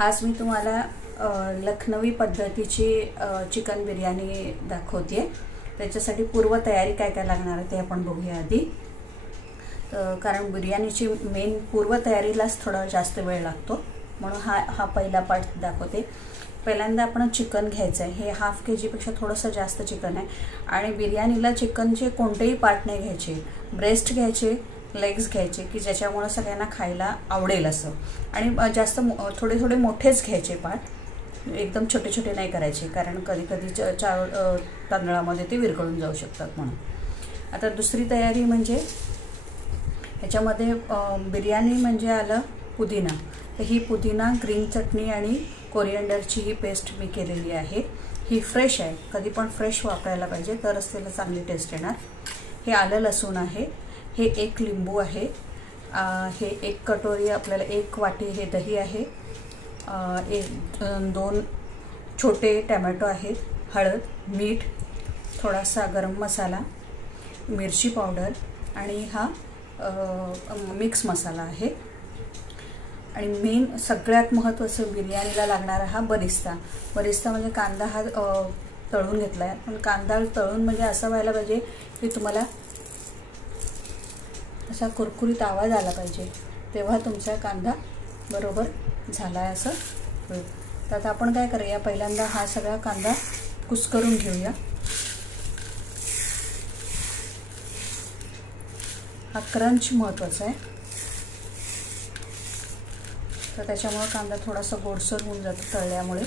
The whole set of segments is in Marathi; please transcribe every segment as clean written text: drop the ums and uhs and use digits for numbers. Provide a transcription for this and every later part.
आज मी तुम्हाला लखनवी पद्धतीची चिकन बिर्याणी दाखवते। त्याच्यासाठी पूर्व तयारी काय काय लागणार आहे ते आपण बघूया आधी। कारण बिर्याणीची मेन पूर्व तयारीलाच थोडा जास्त वेळ लागतो, म्हणून हा पहिला पार्ट दाखवते। पहिल्यांदा आपण चिकन घ्यायचं आहे। हे हाफ केजी पेक्षा थोडंसं जास्त चिकन आहे आणि बिर्याणीला चिकनचे कोणतेही पार्ट नाही घ्यायचे। ब्रेस्ट घ्यायचे, लेग्स घ्यायचे की ज्याच्यामुळे सगळ्यांना खायला आवडेल असं, आणि जास्त थोडे थोडे मोठेच घ्यायचे पार्ट, एकदम छोटे छोटे नाही करायचे, कारण कधी कधी तांदळामध्ये ते विरघळून जाऊ शकतात म्हणून। आता दुसरी तयारी म्हणजे ह्याच्यामध्ये बिर्याणी म्हणजे आलं पुदिना। तर ही पुदिना, ग्रीन चटणी आणि कोरिएंडरची ही पेस्ट मी केलेली आहे। ही फ्रेश आहे, कधी पण फ्रेश वापरायला पाहिजे, तरच त्याला चांगली टेस्ट येणार। हे आलं लसूण आहे, हे एक लिंबू आहे, हे एक कटोरी आपल्याला एक वाटी हे दही आहे, दोन छोटे टोमॅटो आहेत, हळद, मीठ, थोडासा गरम मसाला, मिरची पावडर आणि हा मिक्स मसाला आहे। आणि मेन सगळ्यात महत्त्वाचं बिर्याणीला लागणारा हा बरिस्ता। बरिस्ता म्हणजे कांदा हा तळून घेतला आहे, पण कांदा तळून म्हणजे असं व्हायला पाहिजे की तुम्हाला असा कुरकुरीत आवाज आला पाहिजे, तेव्हा तुमचा कांदा बरोबर झाला आहे असं होईल। तर आता आपण काय करूया, पहिल्यांदा हा सगळा कांदा कुस्करून घेऊया। हा क्रंच महत्त्वाचा आहे, तर त्याच्यामुळे कांदा थोडासा गोडसर होऊन जातो तळल्यामुळे।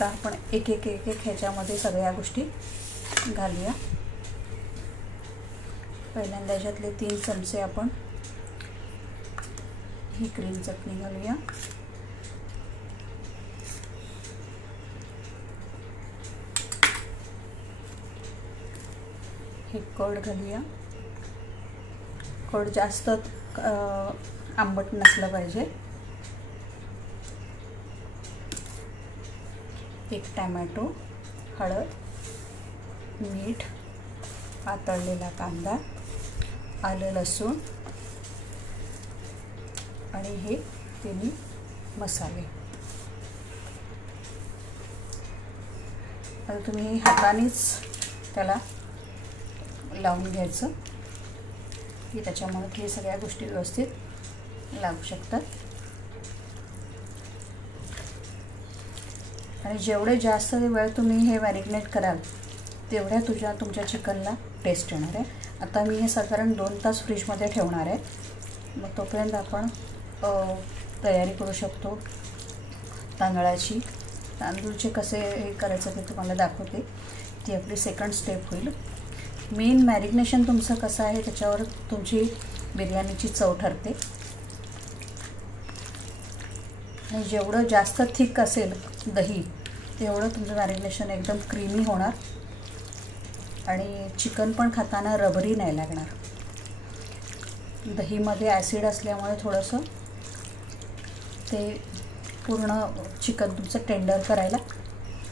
तर आपण एक एक एक एक ह्याच्यामध्ये सगळ्या गोष्टी घालूया। पहिल्यांदा याच्यातले 3 चमचे आपण ही ग्रीन चटणी घालूया, हे कढ घालूया। कढ जास्त आंबट नसलं पाहिजे। एक टोमॅटो, हळद, मीठ, हा तळलेला कांदा, आलं लसूण आणि हे तिन्ही मसाले। आता तुम्ही हातानेच त्याला लावून घ्यायचं की त्याच्यामुळे हे सगळ्या गोष्टी व्यवस्थित लागू शकतात। आणि जेवढे जास्त वेळ तुम्ही हे मॅरिनेट कराल तेवढ्या तुमच्या चिकनला टेस्ट येणार आहे। आता मी हे साधारण 2 तास फ्रीजमध्ये ठेवणार आहे, मग तोपर्यंत आपण तयारी करू शकतो तांदळाची। तांदूळचे कसे हे करायचं ते तुम्हाला दाखवते, ती आपली सेकंड स्टेप होईल। मेन मॅरिनेशन तुमचं कसं आहे त्याच्यावर तुमची बिर्याणीची चव ठरते। आणि जेवढं जास्त थिक असेल दही तेवढं तुमचं मॅरिनेशन एकदम क्रीमी होणार आणि चिकन पण खाताना रबरी नाही लागणार। दहीमध्ये ॲसिड असल्यामुळे थोडंसं ते पूर्ण चिकन तुमचं टेंडर करायला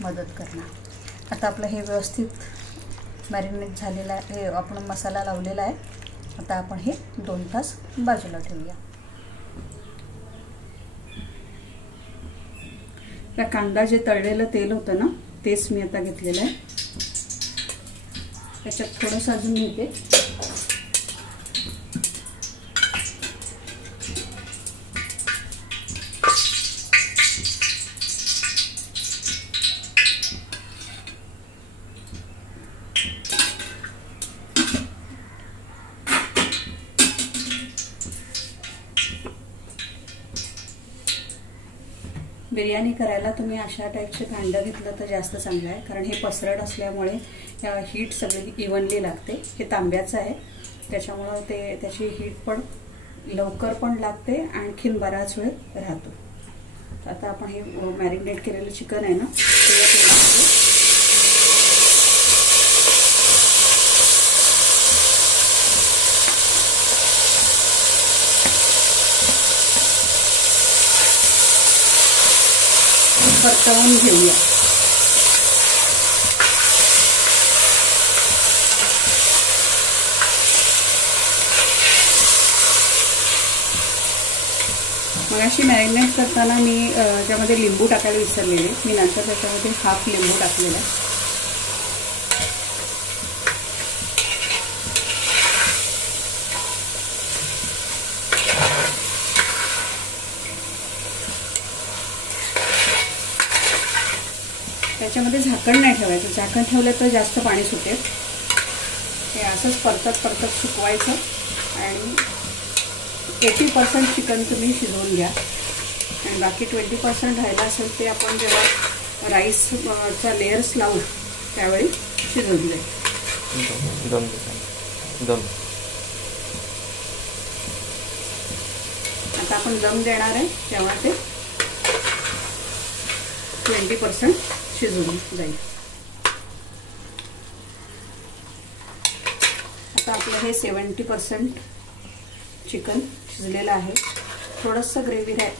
मदत करणार। आता आपलं हे व्यवस्थित मॅरिनेट झालेलं आहे, हे आपण मसाला लावलेला आहे। आता आपण हे 2 तास बाजूला ठेवूया। त्या कांदा जे तळलेलं तेल होतं ना, तेच मी आता घेतलेलं आहे। त्याच्यात थोडंसं अजून घेते, बिर्याणी करायला तुम्ही अशा टाईपचे भांडं घेतलं तर जास्त चांगलं आहे, कारण हे पसरट असल्यामुळे हीट सगळी इव्हनली लागते। हे तांब्याचं आहे त्याच्यामुळं त्याची हीट पण लवकर पण लागते, आणखीन बराच वेळ राहतो। आता आपण हे मॅरिनेट केलेलं चिकन आहे ना, परतवून घेऊया। मग अशी मॅरिनेट करताना मी त्यामध्ये लिंबू टाकायला विसरलेले, मी नंतर त्याच्यामध्ये हाफ लिंबू टाकलेला आहे. त्याच्यामध्ये झाकण नाही ठेवायचं, झाकण ठेवलं तर जास्त पाणी सुटेल. हे असंच परतत सुकवायचं आणि 80% चिकन तुम्ही शिजवून घ्या आणि बाकी 20% राहिलं असेल ते आपण जेव्हा राईसचा लेयर्स लावू त्यावेळी शिजवून जाईल. आता आपण दम देणार आहे तेव्हा ते 20% शिजून जाईल. आता आपलं हे 70% चिकन शिजलेलं आहे. थोडंसं ग्रेव्ही आहे,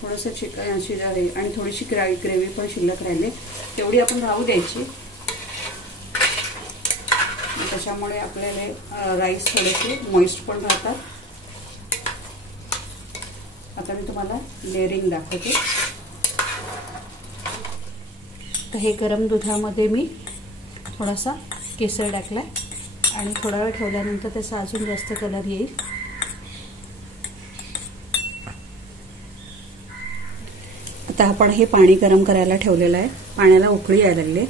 थोडंसं चिकन शिजावे आणि थोडीशी ग्रेव्ही पण शिल्लक राहिली, तेवढी आपण राहू द्यायची. त्याच्यामुळे आपल्याला राईस थोडेसे मॉइस्ट पण राहतात. आता मी तुम्हाला लेअरिंग दाखवते. तर हे गरम दुधामध्ये मी थोडासा केसर टाकलाय आणि थोडा वेळ ठेवल्यानंतर त्याचा अजून जास्त कलर येईल. आता आपण हे पाणी गरम करायला ठेवलेलं आहे, पाण्याला उकळी यायला लागली.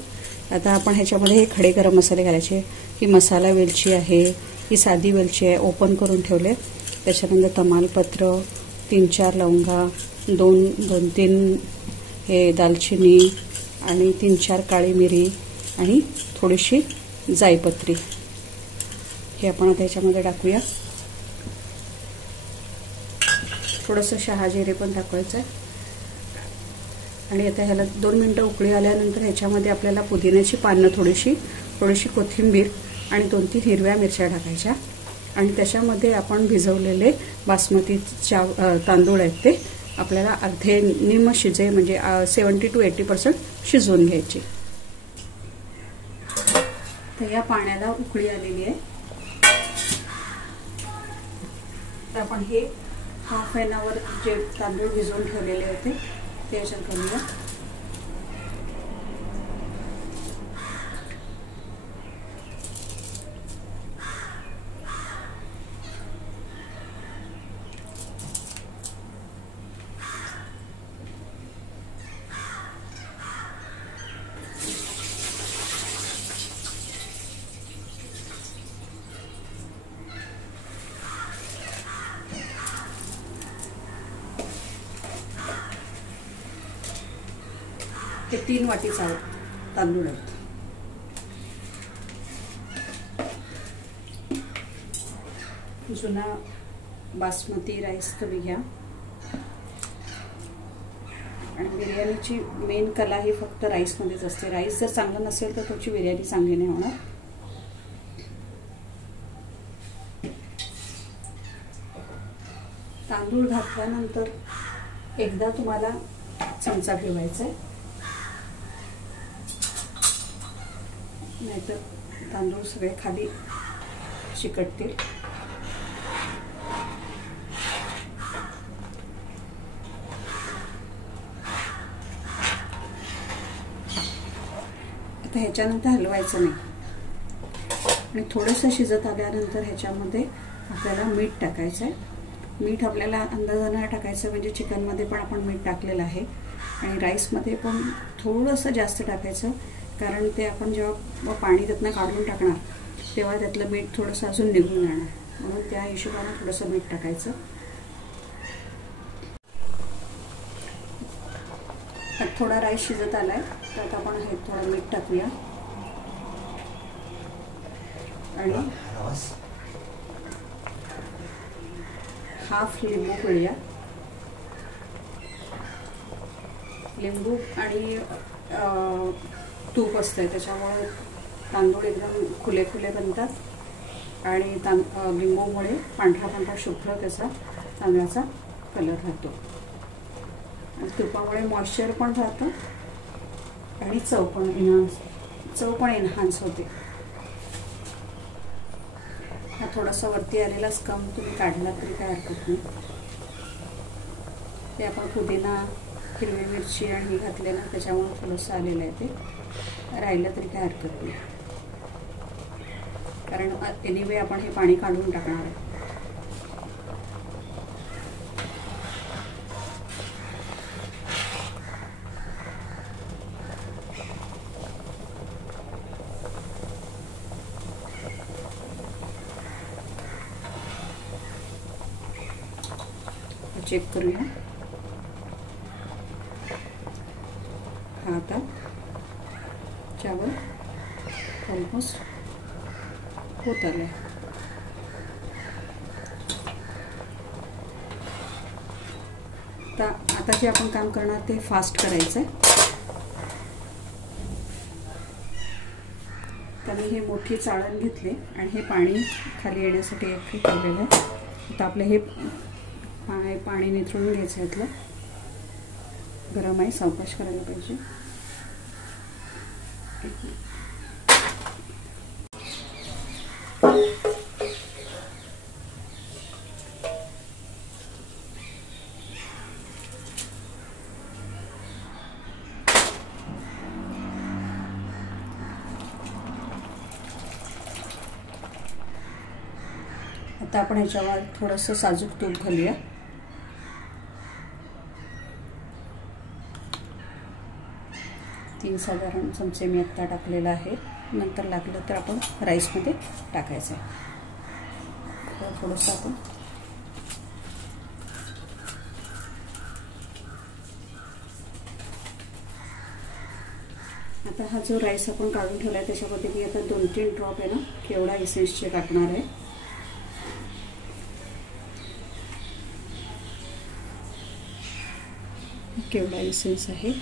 आता आपण ह्याच्यामध्ये हे खडे गरम मसाले घालायचे. ही मसाला वेलची आहे, ही साधी वेलची आहे, ओपन करून ठेवले. त्याच्यानंतर तमालपत्र, 3-4 लवंगा, 2-3 हे दालचिनी आणि 3-4 काळी मिरी आणि थोडीशी जायपत्री हे आपण आता ह्याच्यामध्ये टाकूया. थोडंसं शहाजिरे पण टाकायचं आहे. आणि आता ह्याला 2 मिनिटं उकळी आल्यानंतर ह्याच्यामध्ये आपल्याला पुदिन्याची पानं, थोडीशी कोथिंबीर आणि 2-3 हिरव्या मिरच्या टाकायच्या आणि त्याच्यामध्ये आपण भिजवलेले बासमती तांदूळ आहेत ते आपल्याला अर्धे निम्म शिजे म्हणजे 70 to 80% शिजवून घ्यायचे. तर या पाण्याला उकळी आलेली आहे. तर आपण हे हाफ एन आवर जे तांदूळ भिजवून ठेवलेले होते ते याच्यात घालूया. ते 3 वाटी तांदूळ आहेत. जुना बासमती राईस तुम्ही घ्या. आणि बिर्याणीची मेन कला ही फक्त राईसमध्येच असते. राईस जर चांगला नसेल तर तुमची बिर्याणी चांगली नाही होणार. तांदूळ घातल्यानंतर एकदा तुम्हाला चमचा फिरवायचा आहे, नाहीतर तांदूळ सगळे खाली चिकटतील. आता ह्याच्यानंतर हलवायचं नाही आणि थोडंसं शिजत आल्यानंतर ह्याच्यामध्ये आपल्याला मीठ टाकायचं आहे. मीठ आपल्याला अंदाजाने टाकायचं, म्हणजे चिकनमध्ये पण आपण मीठ टाकलेलं आहे आणि राईसमध्ये पण थोडंसं जास्त टाकायचं, कारण ते आपण जेव्हा पाणी त्यातनं काढून टाकणार तेव्हा त्यातलं मीठ थोडंसं अजून निघून जाणार, म्हणून त्या हिशोबाने थोडंसं मीठ टाकायचं. थोडा राईस शिजत आलाय तर आता आपण हे थोडं मीठ टाकूया आणि हाफ लिंबू पिळूया. लिंबू आणि तूप असतं त्याच्यामुळे तांदूळ एकदम खुले खुले बनतात आणि लिंबूमुळे पांढरा पांढरा शुभ्र त्याचा तांदळाचा कलर राहतो आणि तुपामुळे मॉइश्चर पण राहतं आणि चव पण एनहान्स होते. हा थोडासा वरती आलेला स्कम तुम्ही काढला तरी काय हरकत नाही. ते आपण पुदिना, हिरवी मिरची आणि हे घातले ना, त्याच्यामुळे थोडंसं आलेलं आहे. ते राहिलं तरी काय हरकत नाही, कारण एनिवे आपण हे पाणी काढून टाकणार आहे. चेक करूया. हा आता चावल ऑलमोस्ट होत आलं. आता जे आपण काम करणार ते फास्ट करायचं आहे. तर मी हे मोठी चाळण घेतली आणि हे पाणी खाली येण्यासाठी एक ठेवलेलं आहे. आता आपलं हे पाणी निथळून घ्यायचं. यातलं गरम आहे, सावकाश करायला पाहिजे. आता आपण ह्याच्यावर थोडंसं साजूक तूप घालूया. तीन साधारण चमचे मी आत्ता टाकलेला आहे. नंतर लागलं तर आपण राईसमध्ये टाकायचं आहे. थोडंसं आपण आता हा जो राईस आपण काढून ठेवला आहे त्याच्यामध्ये मी आता 2-3 ड्रॉप आहे ना केवढा इसेन्सचे टाकणार आहे. केवढा इसेन्स आहे,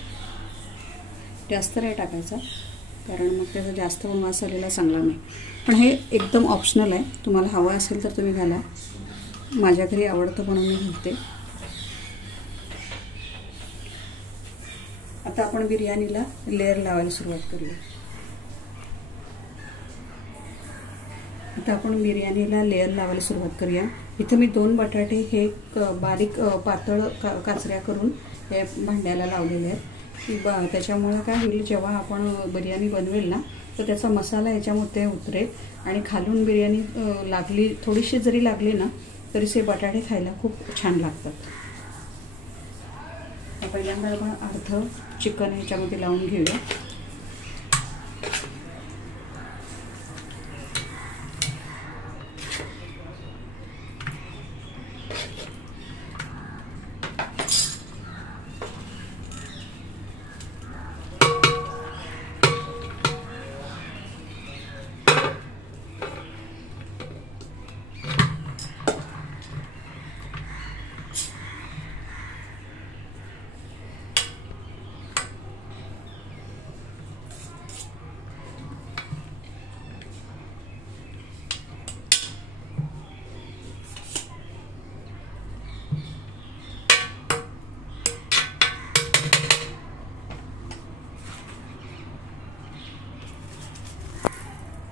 जास्त नाही टाकायचा कारण मग त्याचा जास्त वास आलेला चांगला नाही. पण हे एकदम ऑप्शनल आहे, तुम्हाला हवं असेल तर तुम्ही घाला. माझ्या घरी आवडतं म्हणून मी घालते. आता आपण बिर्याणीला लेअर लावायला सुरुवात करूया. इथं मी 2 बटाटे हे बारीक पातळ काचऱ्या करून हे भांड्याला लावलेले आहेत. त्याच्यामुळे काय होईल, जेव्हा आपण बिर्याणी बनवेल ना तर त्याचा मसाला याच्यामध्ये उतरेल आणि खालून बिर्याणी लागली, थोडीशी जरी लागली ना तरी ते बटाटे खायला खूप छान लागतात. पहिल्यांदा आपण अर्ध चिकन ह्याच्यामध्ये लावून घेऊया.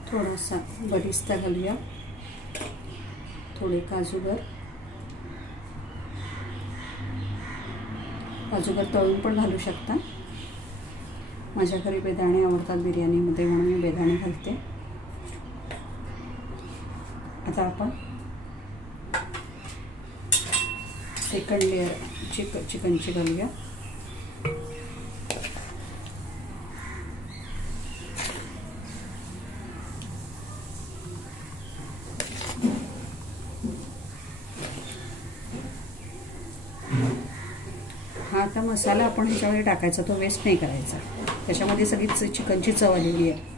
थोडासा बरिस्ता घालूया, थोडे काजूगर तळून पण घालू शकता. माझ्या घरी बेदाणे आवडतात बिर्याणीमध्ये म्हणून मी बेदाणे घालते. आता आपण सेकंड लेअर चिकनची घालूया. हा आता मसाला आपण ह्याच्यामध्ये टाकायचा, तो वेस्ट नाही करायचा. त्याच्यामध्ये सगळी चिकनची चव आलेली आहे.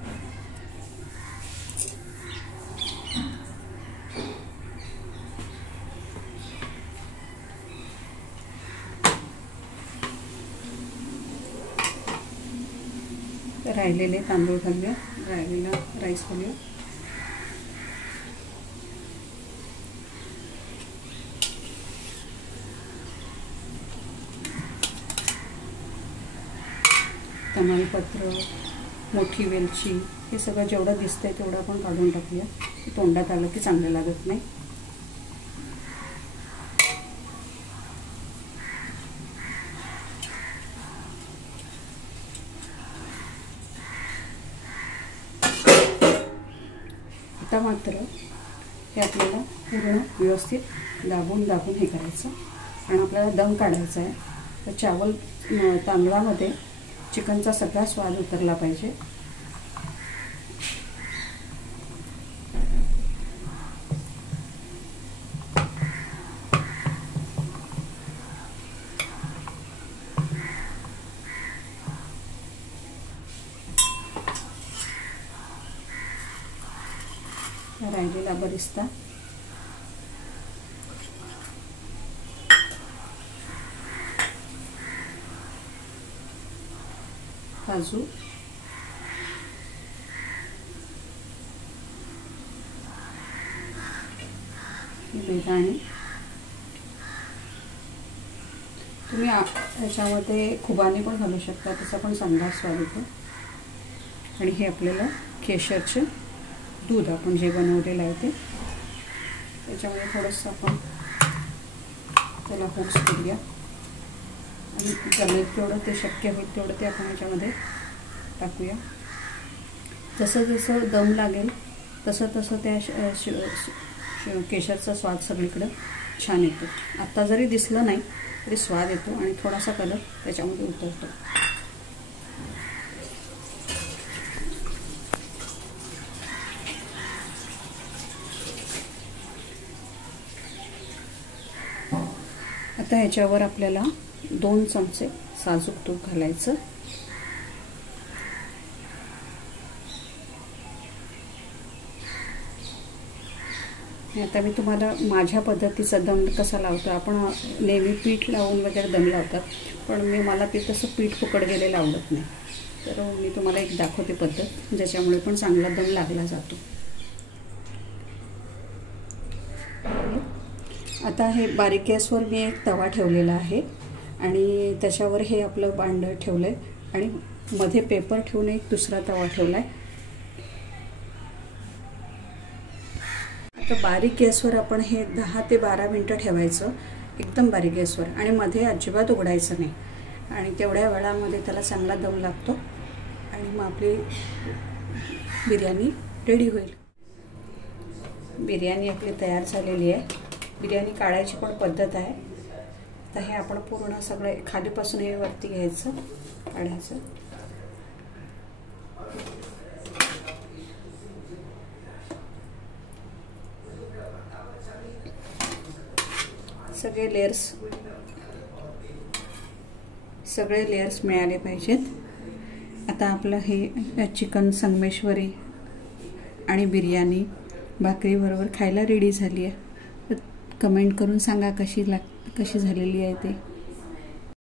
राहिलेले तांदूळ घालूया, राहिलेला राईस घालूया. तमालपत्र, मोठी वेलची, हे सगळं जेवढं दिसतंय तेवढं आपण काढून टाकूया. तोंडात आलं की चांगलं लागत नाही. आता मात्र हे आपल्याला पूर्ण व्यवस्थित दाबून हे करायचं आणि आपल्याला दम काढायचा आहे. तर तांदळामध्ये चिकनचा सगळा स्वाद उतरला पाहिजे. राहिलेला बरिस्ता काजू, बेदाणे, तुम्ही याच्यामध्ये खुबानी पण घालू शकता, त्याचा पण चांगला स्वाद येतो. आणि हे आपल्याला केशरचे दूध आपण जे बनवलेलं आहे ते त्याच्यामध्ये थोडंसं आपण त्याला होस्ट करूया आणि जमेल तेवढं ते शक्य होईल तेवढं ते आपण याच्यामध्ये टाकूया. जसं जसं दम लागेल तसं तसं त्या केशरचा स्वाद सगळीकडं छान येतो. आत्ता जरी दिसलं नाही तरी स्वाद येतो आणि थोडासा कलर त्याच्यामध्ये उतरतो. आता ह्याच्यावर आपल्याला 2 चमचे साजूक तूप घालायचं. आता मी तुम्हाला माझ्या पद्धतीचा दम कसा लावतो. आपण नेहमी पीठ लावून वगैरे दम लावतात, पण मला ते तसं पीठ फुकट गेलेलं आवडत नाही. तर मी तुम्हाला एक दाखवते पद्धत ज्याच्यामुळे पण चांगला दम लागला जातो. आता हे बारीक गॅसवर मी एक तवा ठेवलेला आहे आणि त्याच्यावर हे आपलं भांडं ठेवलं आहे आणि मध्ये पेपर ठेवून एक दुसरा तवा ठेवला आहे. आता बारीक गॅसवर आपण हे 10 ते 12 मिनटं ठेवायचं, एकदम बारीक गॅसवर, आणि मध्ये अजिबात उघडायचं नाही. आणि तेवढ्या वेळामध्ये त्याला चांगला दम लागतो आणि मग आपली बिर्याणी रेडी होईल. बिर्याणी आपली तयार झालेली आहे. बिर्याणी काढायची पण पद्धत आहे. तर हे आपण पूर्ण सगळे खालीपासून हे वरती घ्यायचं, काढायचं. सगळे लेयर्स मिळाले पाहिजेत. आता आपलं हे चिकन संगमेश्वरी आणि बिर्याणी भाकरीबरोबर खायला रेडी झाली आहे. कमेंट करून सांगा कशी झालेली आहे ते.